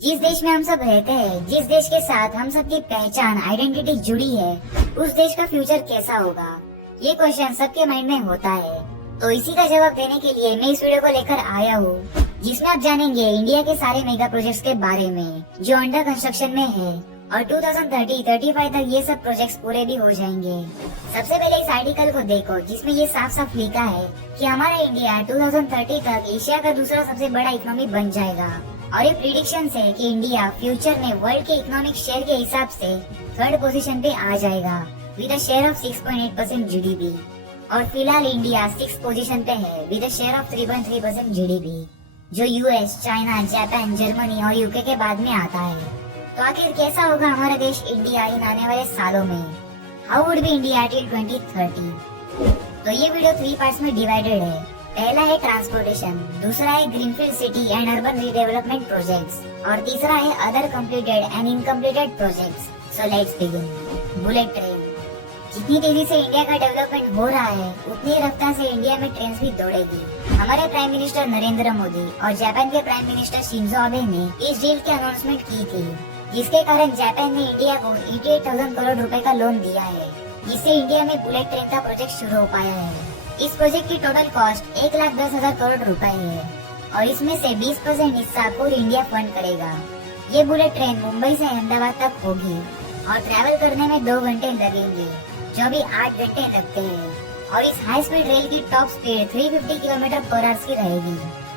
जिस देश में हम सब रहते हैं, जिस देश के साथ हम सबकी पहचान आइडेंटिटी जुड़ी है, उस देश का फ्यूचर कैसा होगा, ये क्वेश्चन सबके माइंड में होता है। तो इसी का जवाब देने के लिए मैं इस वीडियो को लेकर आया हूँ, जिसमें आप जानेंगे इंडिया के सारे मेगा प्रोजेक्ट्स के बारे में जो अंडर कंस्ट्रक्शन में है और 2030-35 तक ये सब प्रोजेक्ट्स पूरे भी हो जाएंगे। सबसे पहले इस आर्टिकल को देखो, जिसमें ये साफ साफ लिखा है कि हमारा इंडिया 2030 तक एशिया का दूसरा सबसे बड़ा इकोनॉमी बन जाएगा। और ये प्रिडिक्शन है कि इंडिया फ्यूचर में वर्ल्ड के इकोनॉमिक शेयर के हिसाब से थर्ड पोजीशन पे आ जाएगा with a share of 6.8% GDP. और फिलहाल इंडिया 6th पोजीशन पे है with a share of 3.3% GDP, जो यूएस, चाइना, जापान, जर्मनी और यूके के बाद में आता है। तो आखिर कैसा होगा हमारा देश इंडिया इन आने वाले सालों में? How would be India till 2030? तो ये वीडियो 3 पार्ट्स में डिवाइडेड है। पहला है ट्रांसपोर्टेशन, दूसरा है greenfield city and urban redevelopment projects और तीसरा है other completed and incompleted projects. So let's begin. Bullet train. जितनी तेजी से इंडिया का डेवलपमेंट हो रहा है, उतनी रफ्तार से इंडिया में ट्रेन भी दौड़ेगी। हमारे प्राइम मिनिस्टर नरेंद्र मोदी और जापान के प्राइम मिनिस्टर शिंजो आबे ने इस डील की अनाउंसमेंट की थी, जिसके कारण जापान ने इंडिया को 88,000 करोड़ रुपए का लोन दिया है, जिससे इंडिया में बुलेट ट्रेन का प्रोजेक्ट शुरू हो पाया है। इस प्रोजेक्ट की टोटल कॉस्ट 1,10,000 करोड़ रुपए है और इसमें से 20% हिस्सा पूरी इंडिया फंड करेगा। ये बुलेट ट्रेन मुंबई से अहमदाबाद तक होगी और ट्रैवल करने में 2 घंटे लगेंगे, जो भी 8 घंटे लगते हैं। और इस हाई स्पीड रेल की top speed 350 kilometre per hour की रहेगी।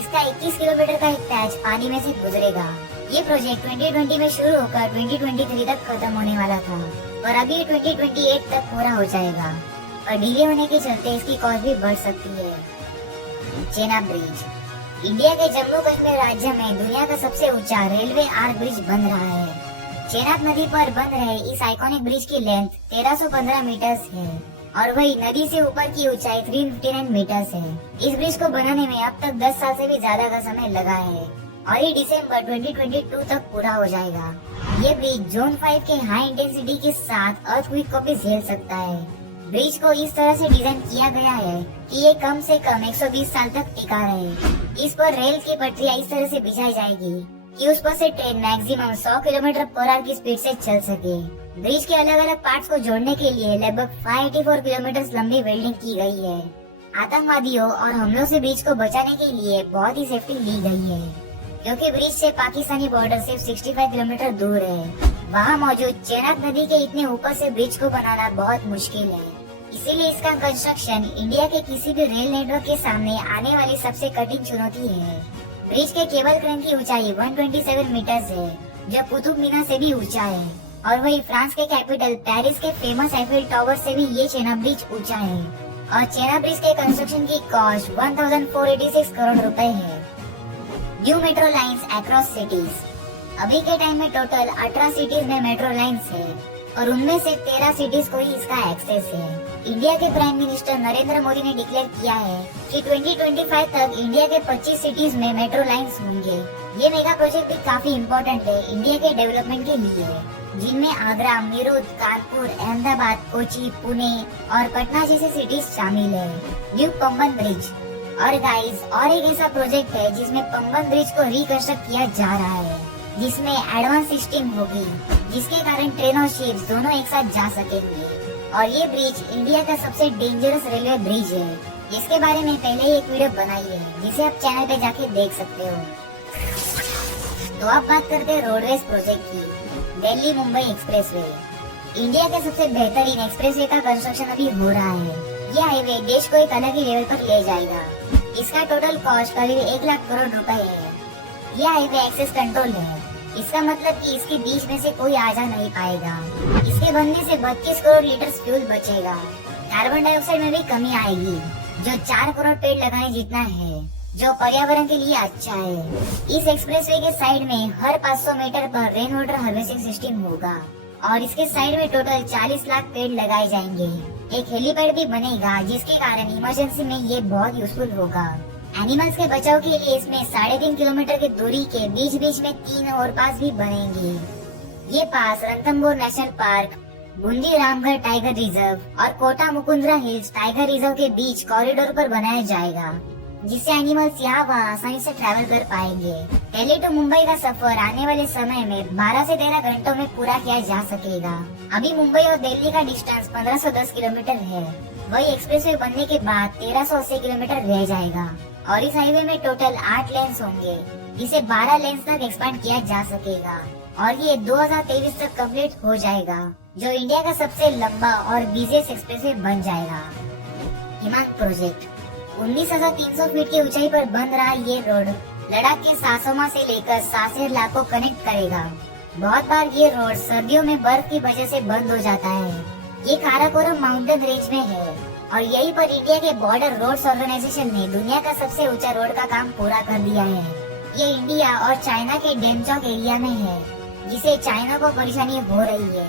इसका 21 किलोमीटर का एक पैच पानी में से गुजरेगा। ये प्रोजेक्ट 2020 में शुरू होकर 2023 तक खत्म होने वाला था और अभी 2028 तक पूरा हो जाएगा। और डिले होने के चलते इसकी कॉस्ट भी बढ़ सकती है। चेनाब ब्रिज। इंडिया के जम्मू कश्मीर राज्य में दुनिया का सबसे ऊंचा रेलवे आर्क ब्रिज बन रहा है। चेनाब नदी पर बन रहे इस आइकॉनिक ब्रिज की लेंथ 1315 मीटर्स है और वही नदी से ऊपर की ऊंचाई 359 मीटर्स है। इस ब्रिज को बनाने में अब तक 10 साल से भी ज्यादा का समय लगा है और ये दिसंबर 2022 तक पूरा हो जाएगा। ये ब्रिज जोन 5 के हाई इंटेंसिटी के साथ अर्थक्वेक को भी झेल सकता है। ब्रिज को इस तरह से डिजाइन किया गया है कि ये कम से कम 120 साल तक टिका रहे। इस पर रेल की पटरियां इस तरह से बिछाई जाएगी कि उस पर से train maximum 100 kilometre per hour की स्पीड से चल सके। ब्रिज के अलग अलग पार्ट्स को जोड़ने के लिए लगभग 584 किलोमीटर लंबी वेल्डिंग की गई है। आतंकवादियों और हमलों से ब्रिज को बचाने के लिए बहुत ही सेफ्टी ली गई है, क्योंकि ब्रिज से पाकिस्तानी बॉर्डर सिर्फ 65 किलोमीटर दूर है। वहाँ मौजूद चेनाब नदी के इतने ऊपर से ब्रिज को बनाना बहुत मुश्किल है, इसीलिए इसका कंस्ट्रक्शन इंडिया के किसी भी रेल नेटवर्क के सामने आने वाली सबसे कठिन चुनौती है। ब्रिज के केबल क्रेन की ऊंचाई 127 मीटर्स है, जो कुतुब मीनार से भी ऊंचा है। और वही फ्रांस के कैपिटल पेरिस के फेमस आईफिल टावर से भी ये चेनाब ब्रिज ऊंचा है। और चेनाब ब्रिज के कंस्ट्रक्शन की कॉस्ट 1486 करोड़ रुपए है। New metro lines across cities. अभी के टाइम में टोटल 18 सिटीज में मेट्रो लाइन्स है और उनमें से 13 सिटीज को ही इसका एक्सेस है। इंडिया के प्राइम मिनिस्टर नरेंद्र मोदी ने डिक्लेयर किया है कि 2025 तक इंडिया के 25 सिटीज में मेट्रो लाइन्स होंगे। ये मेगा प्रोजेक्ट भी काफी इम्पोर्टेंट है इंडिया के डेवलपमेंट के लिए, जिनमें आगरा, मीरठ, कानपुर, अहमदाबाद, कोची, पुणे और पटना जैसे सिटीज शामिल है। New Pamban bridge. और गाइस, और एक ऐसा प्रोजेक्ट है जिसमें पंबन ब्रिज को रिकंस्ट्रक्ट किया जा रहा है, जिसमें एडवांस सिस्टम होगी, जिसके कारण ट्रेन और शिप्स दोनों एक साथ जा सकेंगे। और ये ब्रिज इंडिया का सबसे डेंजरस रेलवे ब्रिज है, जिसके बारे में पहले ही एक वीडियो बनाई है, जिसे आप चैनल पे जाके देख सकते हो। तो अब बात करते हैं रोडवेज प्रोजेक्ट की। दिल्ली मुंबई एक्सप्रेसवे। इंडिया के सबसे बेहतरीन एक्सप्रेसवे का कंस्ट्रक्शन अभी हो रहा है। ये हाईवे देश को एक अलग ही लेवल पर ले जाएगा। इसका टोटल कॉस्ट करीब 1 लाख करोड़ रुपए है। यह हाईवे एक्सेस कंट्रोल है, इसका मतलब कि इसके बीच में से कोई आ जा नहीं पाएगा। इसके बनने से 32 करोड़ लीटर फ्यूल बचेगा। कार्बन डाइऑक्साइड में भी कमी आएगी, जो 4 करोड़ पेड़ लगाने जितना है, जो पर्यावरण के लिए अच्छा है। इस एक्सप्रेसवे के साइड में हर 500 मीटर पर रेन वाटर हार्वेस्टिंग सिस्टम होगा और इसके साइड में टोटल 40 लाख पेड़ लगाए जाएंगे। एक हेलीपैड भी बनेगा, जिसके कारण इमरजेंसी में ये बहुत यूजफुल होगा। एनिमल्स के बचाव के लिए इसमें 3.5 किलोमीटर की दूरी के बीच बीच में 3 और पास भी बनेंगे। ये पास Ranthambore national park, Bundi Ramgarh tiger reserve और Kota Mukundra hills tiger reserve के बीच कॉरिडोर पर बनाया जाएगा। जिससे एनिमल्स यहाँ वहाँ आसानी से ट्रैवल कर पाएंगे। दिल्ली टू मुंबई का सफर आने वाले समय में 12 से 13 घंटों में पूरा किया जा सकेगा। अभी मुंबई और दिल्ली का डिस्टेंस 1510 किलोमीटर है। वही एक्सप्रेसवे बनने के बाद 1380 किलोमीटर रह जाएगा और इस हाईवे में टोटल 8 लेन्स होंगे, जिसे 12 लेन्स तक एक्सपांड किया जा सकेगा और ये 2023 तक कंप्लीट हो जाएगा, जो इंडिया का सबसे लंबा और बिजिएस्ट एक्सप्रेसवे बन जाएगा। हिमांक प्रोजेक्ट 19,300 फीट की ऊंचाई पर बन रहा ये रोड लद्दाख के सासोमा से लेकर सासेर को कनेक्ट करेगा। बहुत बार ये रोड सर्दियों में बर्फ की वजह से बंद हो जाता है। ये काराकोरम माउंटेन रेंज में है और यहीं पर इंडिया के बॉर्डर रोड्स ऑर्गेनाइजेशन ने दुनिया का सबसे ऊंचा रोड का काम पूरा कर दिया है। ये इंडिया और चाइना के डेमचौक एरिया में है, जिसे चाइना को परेशानी हो रही है,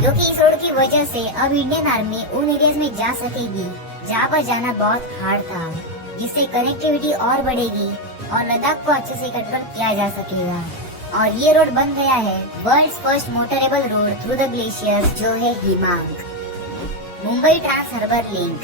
क्योंकि इस रोड की वजह से अब इंडियन आर्मी उन एरियाज में जा सकेगी जहाँ पर जाना बहुत हार्ड था, जिससे कनेक्टिविटी और बढ़ेगी और लद्दाख को अच्छे से कंट्रोल किया जा सकेगा। और ये रोड बन गया है world's first motorable road through the glaciers, जो है Himank. Mumbai trans harbour link,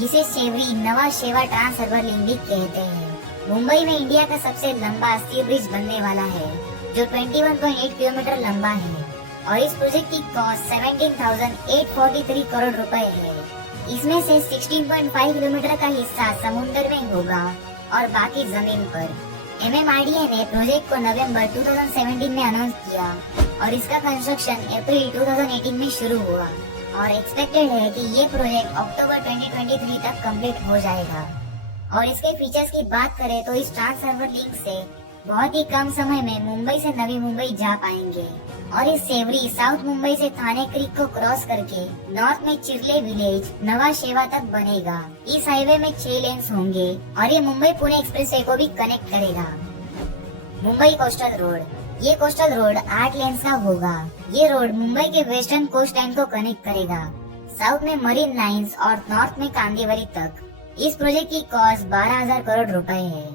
जिसे Sewri Nhava Sheva trans harbour link भी कहते हैं, मुंबई में इंडिया का सबसे लंबा सी ब्रिज बनने वाला है, जो 21.8 किलोमीटर लंबा है और इस प्रोजेक्ट की कॉस्ट 17,843 करोड़ रुपए है। इसमें से 16.5 किलोमीटर का हिस्सा समुद्र में होगा और बाकी जमीन पर। MMRDA ने प्रोजेक्ट को नवंबर 2017 में अनाउंस किया और इसका कंस्ट्रक्शन अप्रैल 2018 में शुरू हुआ और एक्सपेक्टेड है कि ये प्रोजेक्ट अक्टूबर 2023 तक कंप्लीट हो जाएगा। और इसके फीचर्स की बात करें तो इस ट्रांस हार्बर लिंक से बहुत ही कम समय में मुंबई से नवी मुंबई जा पाएंगे और इस सेवरी साउथ मुंबई से थाने क्रीक को क्रॉस करके नॉर्थ में चिरले विलेज नवा शेवा तक बनेगा। इस हाईवे में 6 लेन्स होंगे और ये मुंबई पुणे एक्सप्रेसवे को भी कनेक्ट करेगा। मुंबई कोस्टल रोड, ये कोस्टल रोड 8 लेन्स का होगा। ये रोड मुंबई के वेस्टर्न कोस्ट लाइन को कनेक्ट करेगा, साउथ में मरीन लाइन्स और नॉर्थ में कांदिवली तक। इस प्रोजेक्ट की कॉस्ट 12,000 करोड़ रुपए है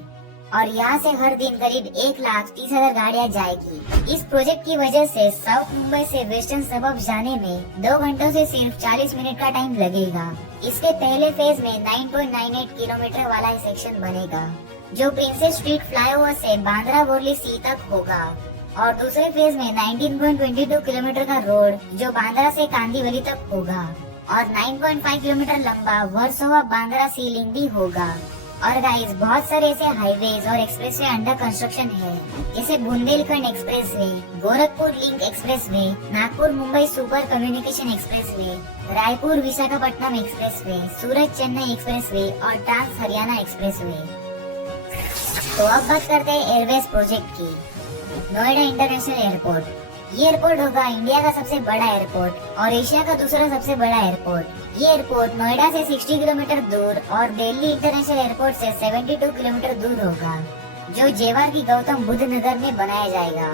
और यहाँ से हर दिन करीब 1,30,000 गाड़ियाँ जाएगी। इस प्रोजेक्ट की वजह से साउथ मुंबई से वेस्टर्न सबब जाने में 2 घंटों से सिर्फ 40 मिनट का टाइम लगेगा। इसके पहले फेज में 9.98 किलोमीटर वाला सेक्शन बनेगा, जो प्रिंसेस स्ट्रीट फ्लाईओवर से बांद्रा वोरली सी तक होगा और दूसरे फेज में 19.22 किलोमीटर का रोड जो बांद्रा से कांदिवली तक होगा और 9.5 किलोमीटर लंबा वर्सोवा बांद्रा सी लिंक भी होगा। और गाइस, बहुत सारे ऐसे हाईवेज और एक्सप्रेसवे अंडर कंस्ट्रक्शन है, जैसे Bundelkhand expressway, Gorakhpur link expressway, Nagpur Mumbai super communication expressway, Raipur Visakhapatnam expressway, Surat Chennai expressway और ट्रांस हरियाणा एक्सप्रेसवे। तो अब बात करते हैं एयरवेज प्रोजेक्ट की। नोएडा इंटरनेशनल एयरपोर्ट, ये एयरपोर्ट होगा इंडिया का सबसे बड़ा एयरपोर्ट और एशिया का दूसरा सबसे बड़ा एयरपोर्ट। ये एयरपोर्ट नोएडा से 60 किलोमीटर दूर और दिल्ली इंटरनेशनल एयरपोर्ट से 72 किलोमीटर दूर होगा, जो जेवर की गौतम बुद्ध नगर में बनाया जाएगा,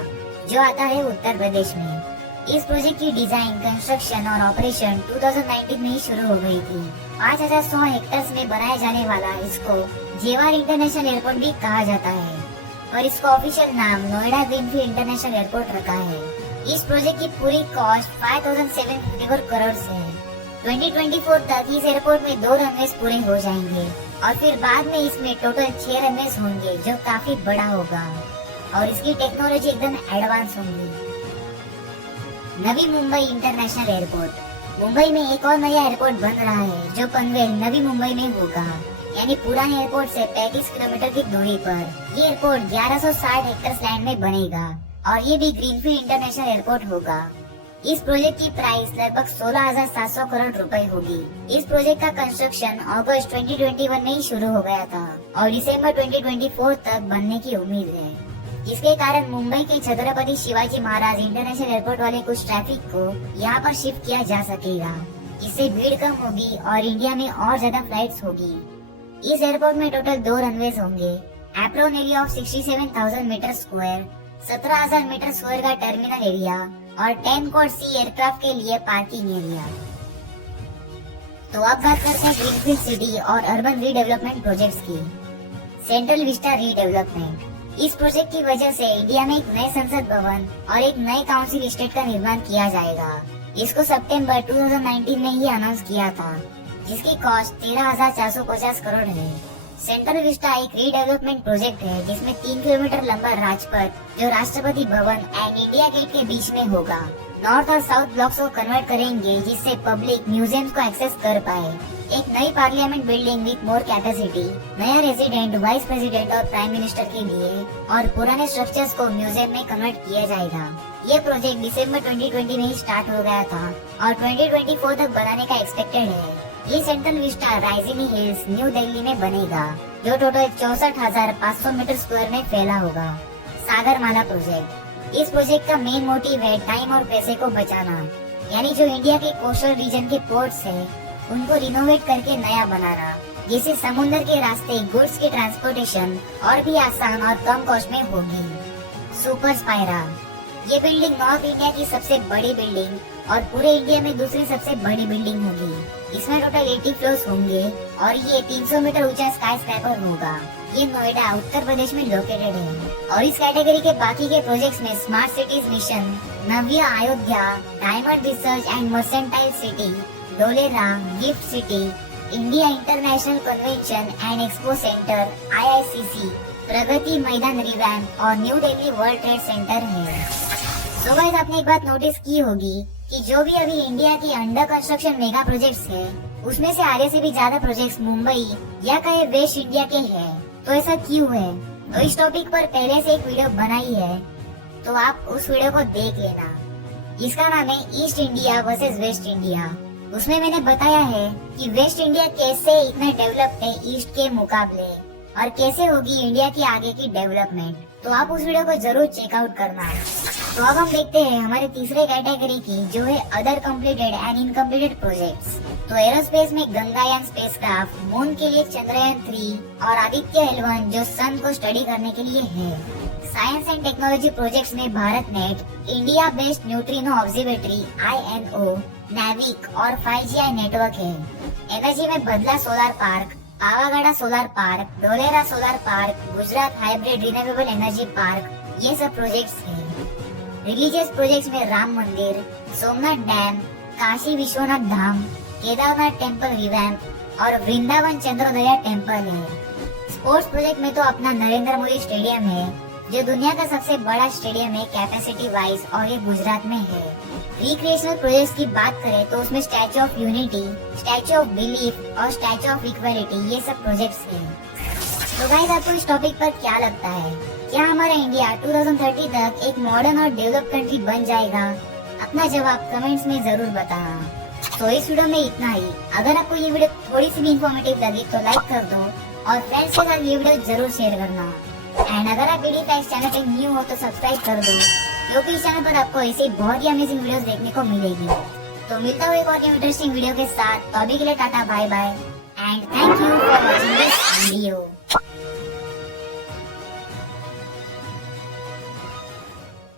जो आता है उत्तर प्रदेश में। इस प्रोजेक्ट की डिजाइन, कंस्ट्रक्शन और ऑपरेशन 2019 में ही शुरू हो गई थी। 5,100 हेक्टेयर में बनाए जाने वाला इसको जेवर इंटरनेशनल एयरपोर्ट भी कहा जाता है और इसका ऑफिशियल नाम नोएडा ग्रीनफील्ड इंटरनेशनल एयरपोर्ट रखा है। इस प्रोजेक्ट की पूरी कॉस्ट 5,754 करोड़ से है। 2024 तक इस एयरपोर्ट में 2 रनवेज पूरे हो जाएंगे और फिर बाद में इसमें टोटल 6 रनवेज होंगे, जो काफी बड़ा होगा और इसकी टेक्नोलॉजी एकदम एडवांस होंगी। नवी मुंबई इंटरनेशनल एयरपोर्ट, मुंबई में एक और नया एयरपोर्ट बन रहा है, जो पनवेल नवी मुंबई में होगा, यानी पुराने एयरपोर्ट से 35 किलोमीटर की दूरी पर। ये एयरपोर्ट 1160 हेक्टेयर लैंड में बनेगा और ये भी ग्रीनफील्ड इंटरनेशनल एयरपोर्ट होगा। इस प्रोजेक्ट की प्राइस लगभग 16,700 करोड़ रुपए होगी। इस प्रोजेक्ट का कंस्ट्रक्शन अगस्त 2021 में ही शुरू हो गया था और दिसंबर 2024 तक बनने की उम्मीद है, जिसके कारण मुंबई के छत्रपति शिवाजी महाराज इंटरनेशनल एयरपोर्ट वाले कुछ ट्रैफिक को यहाँ पर शिफ्ट किया जा सकेगा, जिससे भीड़ कम होगी और इंडिया में और ज्यादा फ्लाइट्स होगी। इस एयरपोर्ट में टोटल 2 रनवेज होंगे, apron area of 67,000 metre square, 17,000 metre square का टर्मिनल एरिया और 10 कोड सी एयरक्राफ्ट के लिए पार्किंग एरिया। तो अब बात करते हैं ग्रीनफील्ड सिटी और अर्बन रीडेवलपमेंट प्रोजेक्ट्स की। सेंट्रल विस्टा रीडेवलपमेंट, इस प्रोजेक्ट की वजह से इंडिया में एक नए संसद भवन और एक नए काउंसिल एस्टेट का निर्माण किया जाएगा। इसको सितंबर 2019 में ही अनाउंस किया था, जिसकी कॉस्ट 13,450 करोड़ है। सेंट्रल विस्टा एक रीडेवलपमेंट प्रोजेक्ट है जिसमें 3 किलोमीटर लंबा राजपथ जो Rashtrapati Bhavan and India gate के बीच में होगा, नॉर्थ और साउथ ब्लॉक्स को कन्वर्ट करेंगे जिससे पब्लिक म्यूजियम्स को एक्सेस कर पाए। एक नई parliament building with more capacity, नया रेजिडेंट, वाइस प्रेसिडेंट और प्राइम मिनिस्टर के लिए, और पुराने स्ट्रक्चर्स को म्यूजियम में कन्वर्ट किया जाएगा। ये प्रोजेक्ट दिसंबर 2020 में ही स्टार्ट हो गया था और 2024 तक बनाने का एक्सपेक्टेड है। ये central vista Raisina hills New Delhi में बनेगा जो टोटल 64,500 मीटर स्क्वायर में फैला होगा। सागरमाला प्रोजेक्ट, इस प्रोजेक्ट का मेन मोटिव है टाइम और पैसे को बचाना, यानी जो इंडिया के कोस्टल रीजन के पोर्ट्स है उनको रिनोवेट करके नया बनाना, जिससे समुद्र के रास्ते गुड्स की ट्रांसपोर्टेशन और भी आसान और कम कॉस्ट में होगी। सुपर स्पायरा, ये बिल्डिंग नॉर्थ इंडिया की सबसे बड़ी बिल्डिंग और पूरे इंडिया में दूसरी सबसे बड़ी बिल्डिंग होगी। इसमें टोटल 80 फ्लोर्स होंगे और ये 300 मीटर ऊंचा स्काई स्क्रैपर होगा। ये नोएडा उत्तर प्रदेश में लोकेटेड है। और इस कैटेगरी के बाकी के प्रोजेक्ट्स में smart cities mission, Navya Ayodhya, diamond research and mercantile city, Dholera, gift city, India international convention and expo centre IICC, Pragati Maidan revamp और new Delhi world trade centre है। तो गाइस, आपने एक बात नोटिस की होगी कि जो भी अभी इंडिया की अंडर कंस्ट्रक्शन मेगा प्रोजेक्ट्स है उसमें से आधे से भी ज्यादा प्रोजेक्ट्स मुंबई या कहे वेस्ट इंडिया के हैं। तो ऐसा क्यों है? तो इस टॉपिक पर पहले से एक वीडियो बनाई है, तो आप उस वीडियो को देख लेना। इसका नाम है east India versus West India. उसमें मैंने बताया है कि वेस्ट इंडिया कैसे इतना डेवलप्ड है ईस्ट के मुकाबले और कैसे होगी इंडिया की आगे की डेवलपमेंट। तो आप उस वीडियो को जरूर चेकआउट करना। तो अब हम देखते हैं हमारे तीसरे कैटेगरी की, जो है other completed and incompleted projects. तो एरोस्पेस में गंगायान स्पेसक्राफ्ट, मून के लिए चंद्रयान 3 और आदित्य L1 जो सन को स्टडी करने के लिए है। साइंस एंड टेक्नोलॉजी प्रोजेक्ट्स में Bharat net, India based neutrino observatory INO, नाविक और 5G नेटवर्क है। एनर्जी में बदला solar park, Pavagadh solar park, Dholera solar park, Gujarat hybrid renewable energy park, ये सब प्रोजेक्ट्स हैं। रिलीजियस प्रोजेक्ट्स में राम मंदिर, Somnath dam, Kashi Vishwanath Dham, Kedarnath temple revamp और वृंदावन चंद्रोदया टेम्पल है। स्पोर्ट्स प्रोजेक्ट में तो अपना नरेंद्र मोदी स्टेडियम है जो दुनिया का सबसे बड़ा स्टेडियम है कैपेसिटी वाइज और ये गुजरात में है। रिक्रिएशनल प्रोजेक्ट्स की बात करें तो उसमें statue of unity, statue of belief और स्टैच्यू ऑफ इक्वालिटी, ये सब प्रोजेक्ट्स हैं। तो गाइस, आपको इस टॉपिक पर क्या लगता है? क्या हमारा इंडिया 2030 तक एक मॉडर्न और डेवलप कंट्री बन जाएगा? अपना जवाब कमेंट्स में जरूर बताना। तो इस वीडियो में इतना ही। अगर आपको ये वीडियो थोड़ी सी भी इंफॉर्मेटिव लगी तो लाइक कर दो और फ्रेंड्स के साथ ये वीडियो जरूर शेयर करना। एंड अगर आप वीडियो का इस चैनल पे न्यू हो तो सब्सक्राइब कर दो, क्योंकि इस चैनल पर आपको ऐसी बहुत ही अमेजिंग वीडियोस देखने को मिलेगी। तो मिलता हूँ एक और इंटरेस्टिंग वीडियो के साथ। तो अभी के लिए tata, bye bye and thank you for watching this video.